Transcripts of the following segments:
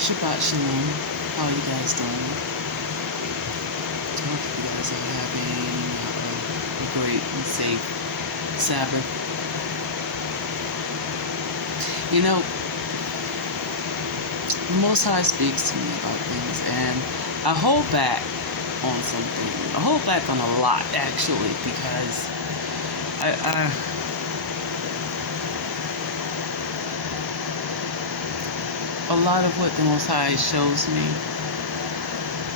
Shabbat Shalom. How are you guys doing? I hope you guys are having a great and safe Sabbath. You know, the Most High speaks to me about things, and I hold back on something. I hold back on a lot, actually, because a lot of what the Most High shows me,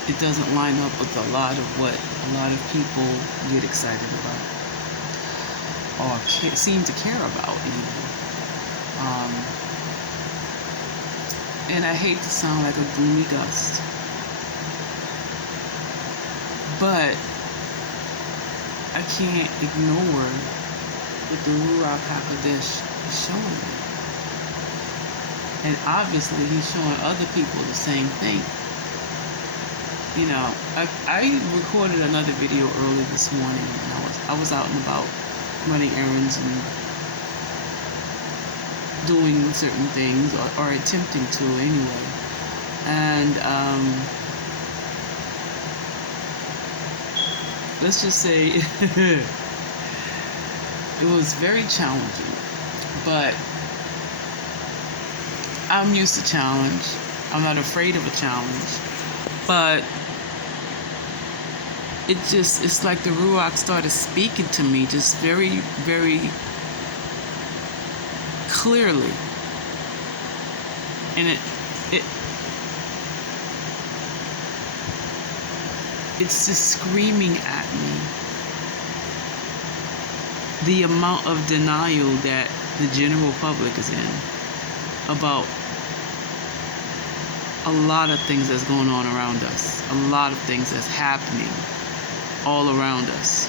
it doesn't line up with a lot of what a lot of people get excited about or seem to care about even. And I hate to sound like a gloomy gust, but I can't ignore what the Ruach HaKodesh is showing me. And obviously he's showing other people the same thing. You know, I recorded another video early this morning, and I was out and about running errands and doing certain things, or attempting to anyway. And let's just say it was very challenging, but I'm used to challenge. I'm not afraid of a challenge, but it's like the Ruach started speaking to me just very, very clearly. And it's just screaming at me the amount of denial that the general public is in about a lot of things that's going on around us, a lot of things that's happening all around us.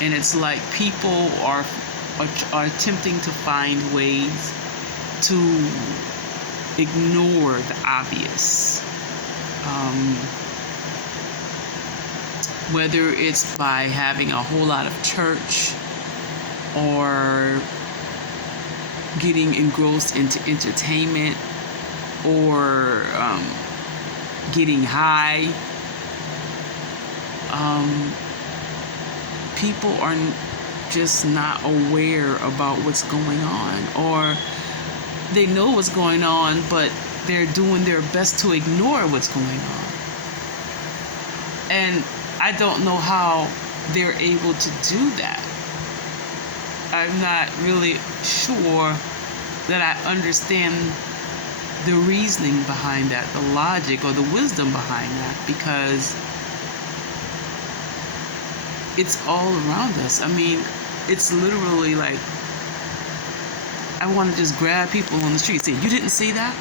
And it's like people are attempting to find ways to ignore the obvious. Whether it's by having a whole lot of church or getting engrossed into entertainment or getting high. People are just not aware about what's going on, or they know what's going on, but they're doing their best to ignore what's going on. And I don't know how they're able to do that. I'm not really sure that I understand the reasoning behind that, the logic or the wisdom behind that, because it's all around us. I mean, it's literally like I want to just grab people on the street and say, "You didn't see that?"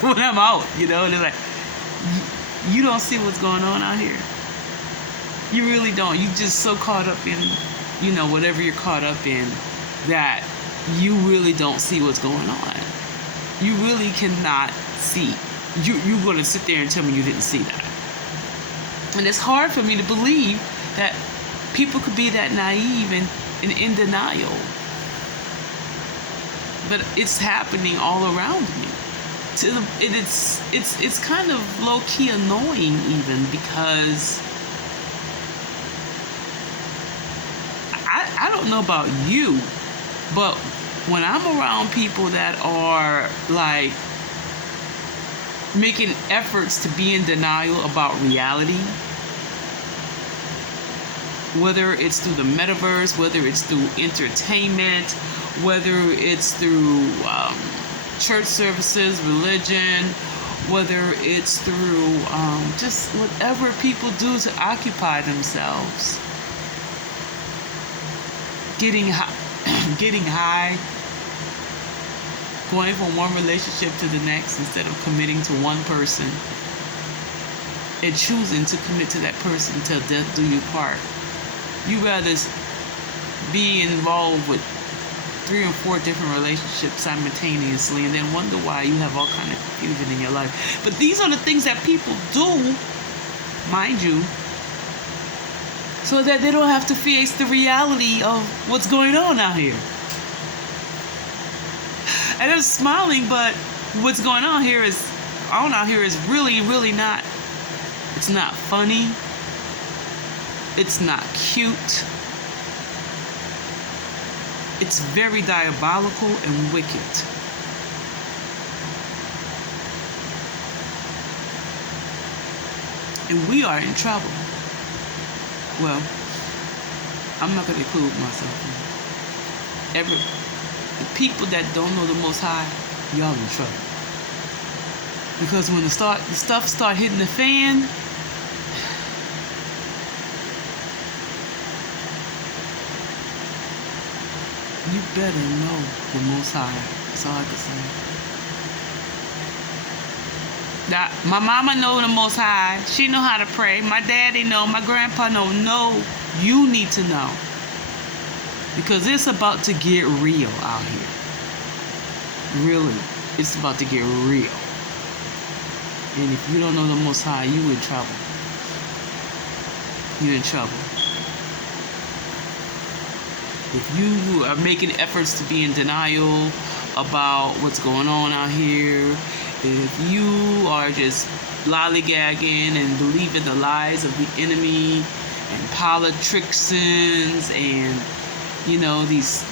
When I'm out, you know, and they're like, "You don't see what's going on out here. You really don't. You just so caught up in, you know, whatever you're caught up in, that you really don't see what's going on. You really cannot see. You're going to sit there and tell me you didn't see that." And it's hard for me to believe that people could be that naive and in denial. But it's happening all around me. It's kind of low-key annoying even, because I don't know about you, but when I'm around people that are like making efforts to be in denial about reality, whether it's through the metaverse, whether it's through entertainment, whether it's through church services, religion, whether it's through just whatever people do to occupy themselves, getting high, going from one relationship to the next instead of committing to one person, and choosing to commit to that person till death do you part. You rather be involved with 3 or 4 different relationships simultaneously and then wonder why you have all kind of confusion in your life. But these are the things that people do, mind you, so that they don't have to face the reality of what's going on out here. And I'm smiling, but what's going on here is, on out here is really, really not, it's not funny. It's not cute. It's very diabolical and wicked. And we are in trouble. Well, I'm not going to include myself in it. The people that don't know the Most High, y'all in trouble. Because when the stuff start hitting the fan, you better know the Most High. That's all I can say. Now, my mama know the Most High. She know how to pray. My daddy know. My grandpa know. No, you need to know. Because it's about to get real out here. Really. It's about to get real. And if you don't know the Most High, you in trouble. You're in trouble. If you are making efforts to be in denial about what's going on out here, if you are just lollygagging and believing the lies of the enemy and politicians and, you know, these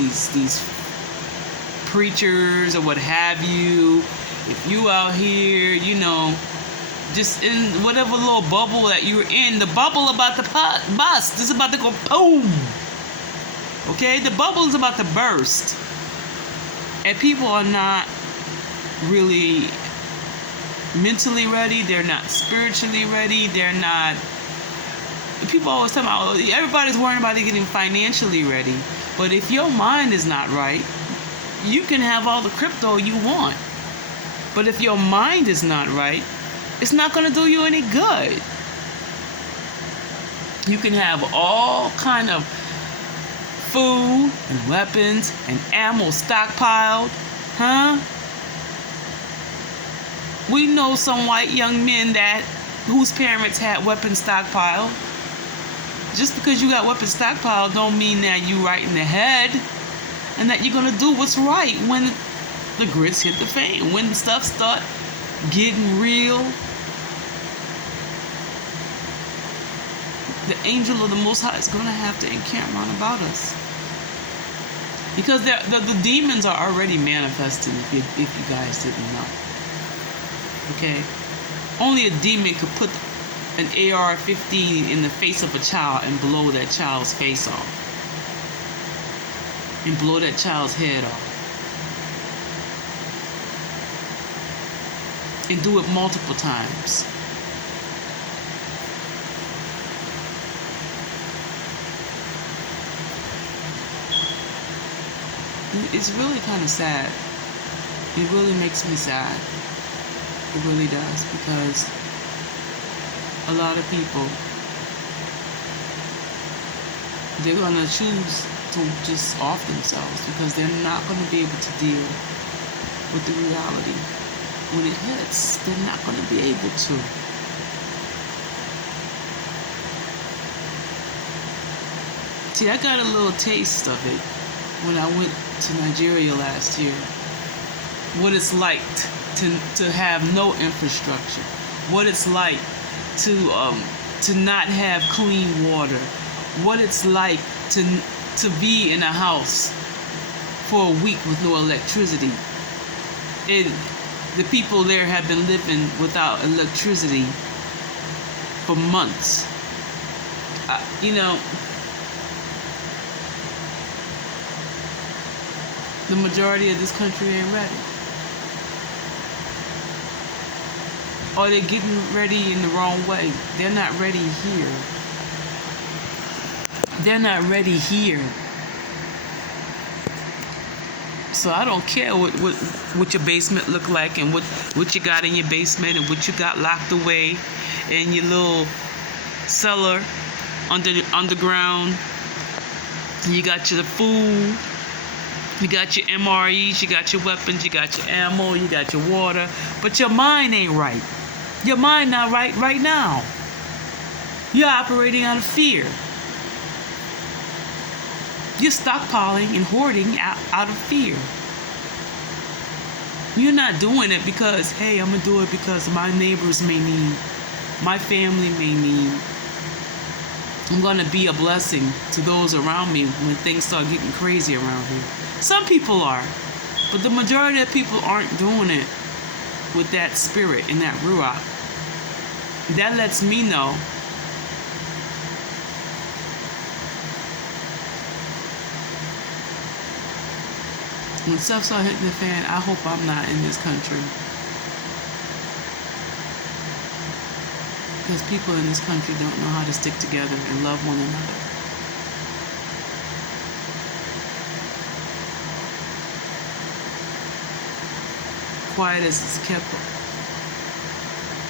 preachers or what have you, if you out here, you know, just in whatever little bubble that you're in, the bubble about to bust. This is about to go boom. Okay, the bubble is about to burst. And people are not really mentally ready. They're not spiritually ready. They're not... People always tell me, oh, everybody's worrying about getting financially ready. But if your mind is not right, you can have all the crypto you want. But if your mind is not right, it's not going to do you any good. You can have all kind of food and weapons and ammo stockpiled, huh? We know some white young men whose parents had weapons stockpiled. Just because you got weapons stockpiled don't mean that you right in the head and that you're gonna do what's right when the grits hit the fan, when stuff start getting real. The angel of the Most High is going to have to encamp round about us. Because the demons are already manifesting, if you guys didn't know. Okay? Only a demon could put an AR-15 in the face of a child and blow that child's face off. And blow that child's head off. And do it multiple times. It's really kind of sad. It really makes me sad. It really does, because a lot of people, they're going to choose to just off themselves because they're not going to be able to deal with the reality. When it hits, they're not going to be able to. See, I got a little taste of it when I went to Nigeria last year. What it's like to have no infrastructure. What it's like to not have clean water. What it's like to be in a house for a week with no electricity. The people there have been living without electricity for months. You know, the majority of this country ain't ready. Or they're getting ready in the wrong way. They're not ready here. They're not ready here. So I don't care what your basement look like and what you got in your basement and what you got locked away in your little cellar underground. You got your food. You got your MREs, you got your weapons, you got your ammo, you got your water, but your mind ain't right. Your mind not right now. You're operating out of fear. You're stockpiling and hoarding out of fear. You're not doing it because, hey, I'm going to do it because my neighbors may need, my family may need. I'm going to be a blessing to those around me when things start getting crazy around here. Some people are, but the majority of people aren't doing it with that spirit and that ruach. That lets me know when stuff starts hitting the fan, I hope I'm not in this country. Because people in this country don't know how to stick together and love one another. Quiet as it's kept,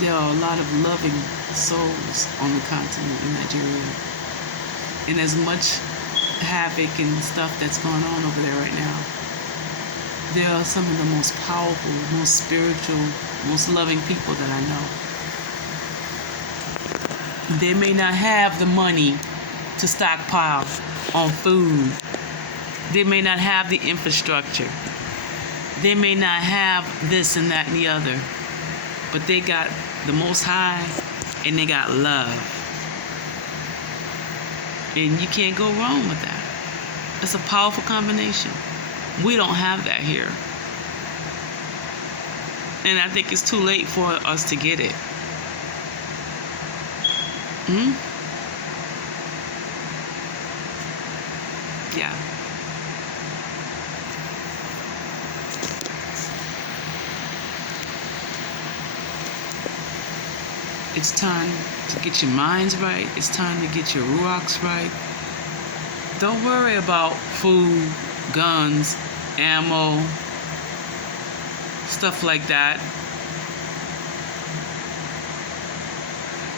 there are a lot of loving souls on the continent in Nigeria. And as much havoc and stuff that's going on over there right now, they are some of the most powerful, most spiritual, most loving people that I know. They may not have the money to stockpile on food. They may not have the infrastructure. They may not have this and that and the other. But they got the Most High and they got love. And you can't go wrong with that. It's a powerful combination. We don't have that here. And I think it's too late for us to get it. Yeah. It's time to get your minds right. It's time to get your ruachs right. Don't worry about food, guns, ammo, stuff like that.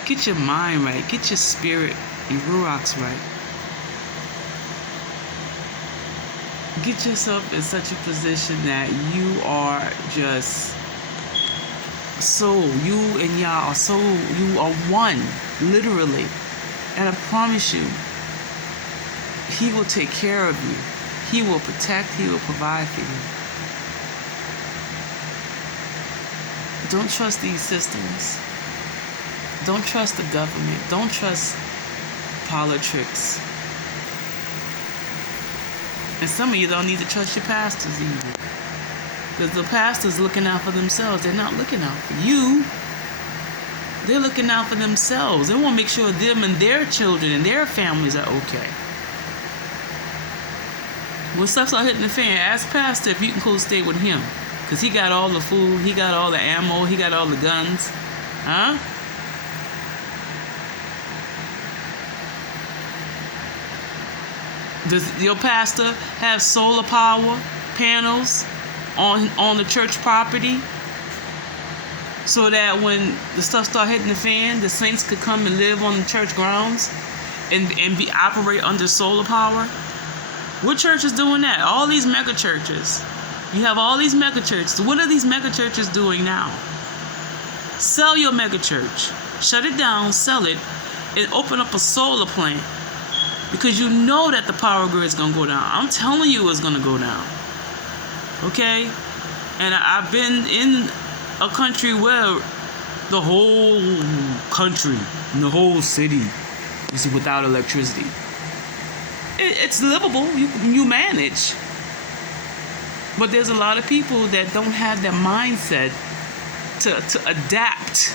Get your mind right. Get your spirit, your ruachs right. Get yourself in such a position that you are just you and Yall are you are one, literally. And I promise you, He will take care of you. He will protect, He will provide for you. Don't trust these systems. Don't trust the government. Don't trust politics. And some of you don't need to trust your pastors either. Because the pastors looking out for themselves. They're not looking out for you. They're looking out for themselves. They want to make sure them and their children and their families are okay. When stuff start hitting the fan, ask pastor if you can go stay with him. Because he got all the food, he got all the ammo, he got all the guns. Huh? Does your pastor have solar power panels on the church property so that when the stuff start hitting the fan, the saints could come and live on the church grounds and operate under solar power? What church is doing that? All these mega churches. You have all these mega churches. What are these mega churches doing now? Sell your mega church. Shut it down, sell it, and open up a solar plant. Because you know that the power grid is going to go down. I'm telling you it's going to go down. Okay? And I've been in a country where the whole country, the whole city is without electricity. It's livable. You manage. But there's a lot of people that don't have that mindset to adapt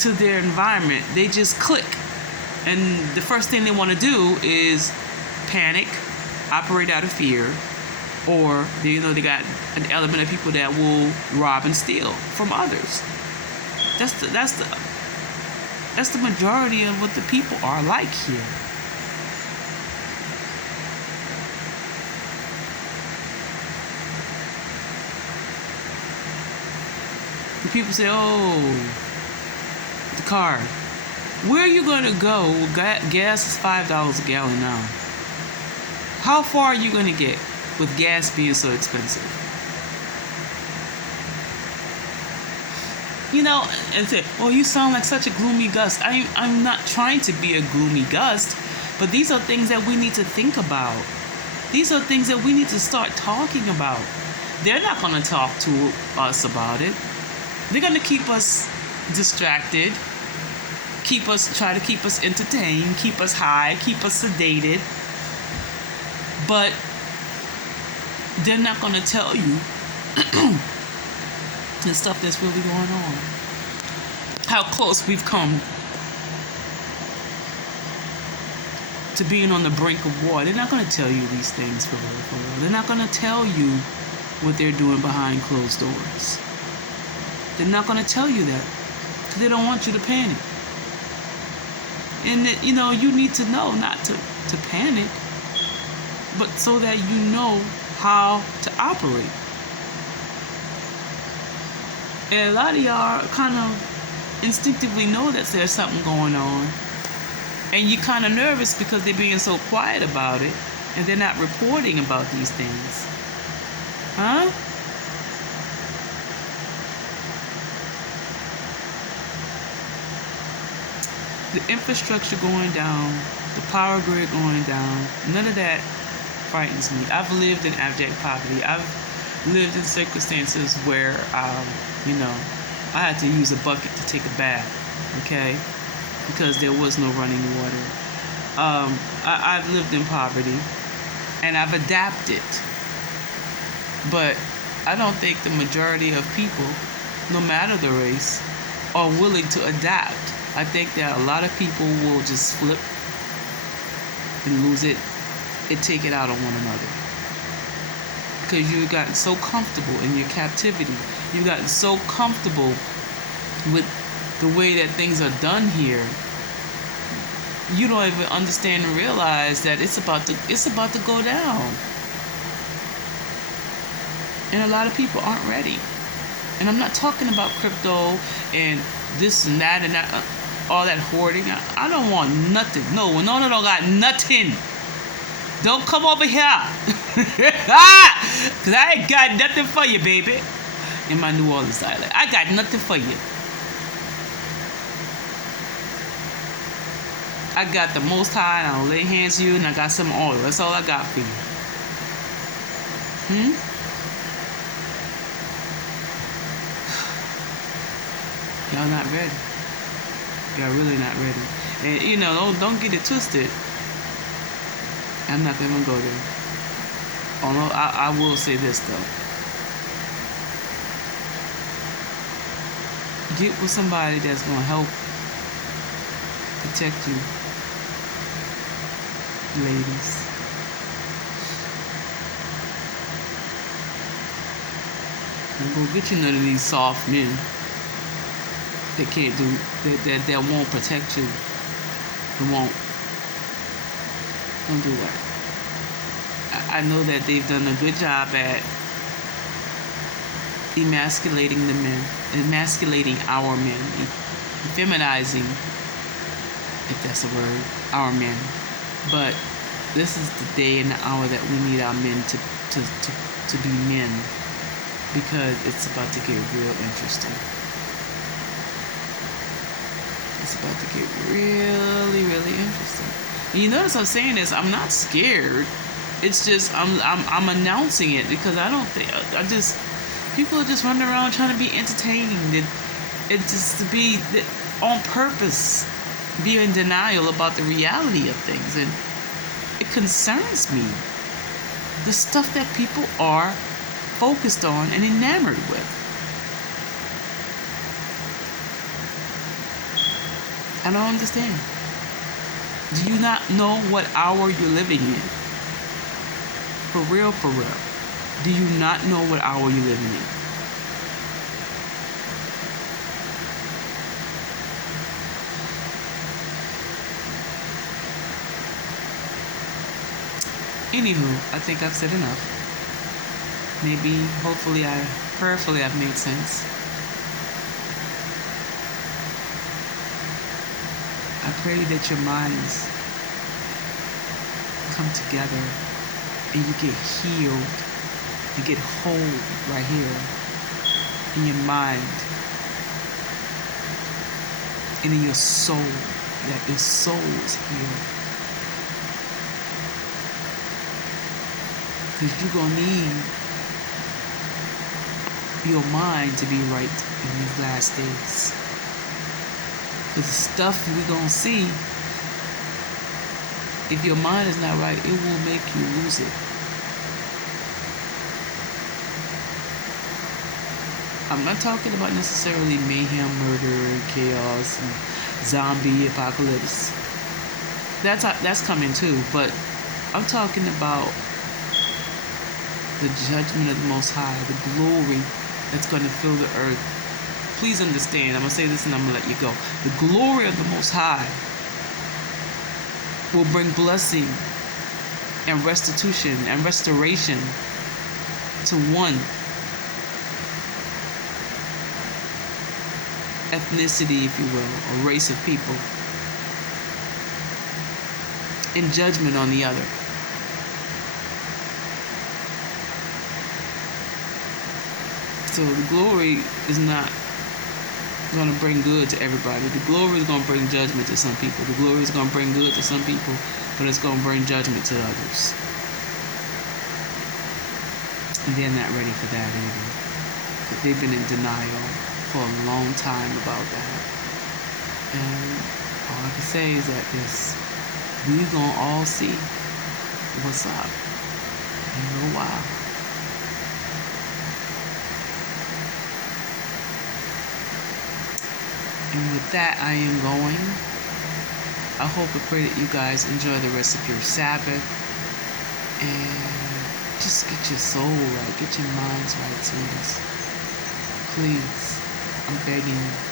to their environment. They just click. And the first thing they want to do is panic, operate out of fear, or they got an element of people that will rob and steal from others. That's the majority of what the people are like here. The people say, "Oh, the car. Where are you going to go? Gas is $5 a gallon now. How far are you going to get with gas being so expensive?" And say, "Oh, you sound like such a gloomy gust." I'm not trying to be a gloomy gust, but these are things that we need to think about. These are things that we need to start talking about. they're not going to talk to us about it. They're going to keep us distracted, try to keep us entertained, keep us high, keep us sedated. But they're not going to tell you the stuff that's really going on. How close we've come to being on the brink of war. They're not going to tell you these things for real. They're not going to tell you what they're doing behind closed doors. They're not going to tell you that because they don't want you to panic. And that, you need to know not to panic, but so that you know how to operate. And a lot of y'all kind of instinctively know that there's something going on. And you're kind of nervous because they're being so quiet about it and they're not reporting about these things. Huh? The infrastructure going down, the power grid going down, none of that frightens me. I've lived in abject poverty. I've lived in circumstances where, I had to use a bucket to take a bath, okay? Because there was no running water. I've lived in poverty, and I've adapted. But I don't think the majority of people, no matter the race, are willing to adapt. I think that a lot of people will just flip and lose it and take it out on one another. Because you've gotten so comfortable in your captivity. You've gotten so comfortable with the way that things are done here. You don't even understand and realize that it's about to go down. And a lot of people aren't ready. And I'm not talking about crypto and this and that and that, all that hoarding. I don't want nothing. No, got nothing. Don't come over here. Because I ain't got nothing for you, baby. In my New Orleans dialect. I got nothing for you. I got the Most High, and I'll lay hands to you, and I got some oil. That's all I got for you. Y'all not ready. Y'all really not ready. And don't get it twisted. I'm not gonna go there. Although I will say this though. Get with somebody that's gonna help protect you, ladies. And go get you none of these soft men that can't do that won't protect you. Don't do that. I know that they've done a good job at emasculating the men, emasculating our men, feminizing, if that's a word, our men. But this is the day and the hour that we need our men to be men, because it's about to get real interesting. It's about to get really, really interesting. And you notice I'm saying this, I'm not scared. It's just I'm announcing it because I don't think people are just running around trying to be entertaining. It just to be on purpose, be in denial about the reality of things, and it concerns me. The stuff that people are focused on and enamored with. I don't understand. Do you not know what hour you're living in? For real, for real. Do you not know what hour you're living in? Anywho, I think I've said enough. Maybe, hopefully, prayerfully I've made sense. I pray that your minds come together and you get healed, you get whole right here in your mind and in your soul, that your soul is healed. Because you're going to need your mind to be right in these last days. Because the stuff we're going to see, if your mind is not right, it will make you lose it. I'm not talking about necessarily mayhem, murder, and chaos, and zombie apocalypse. That's coming too, but I'm talking about the judgment of the Most High, the glory that's going to fill the earth. Please understand, I'm going to say this and I'm going to let you go. The glory of the Most High will bring blessing and restitution and restoration to one ethnicity, if you will, or race of people, and judgment on the other. So the glory is not going to bring good to everybody. The glory is going to bring judgment to some people. The glory is going to bring good to some people, but it's going to bring judgment to others. And they're not ready for that either. But they've been in denial for a long time about that. And all I can say is that we're going to all see what's up in a little while. And with that, I am going. I hope and pray that you guys enjoy the rest of your Sabbath. And just get your soul right. Get your minds right, sweeties. Please. I'm begging you.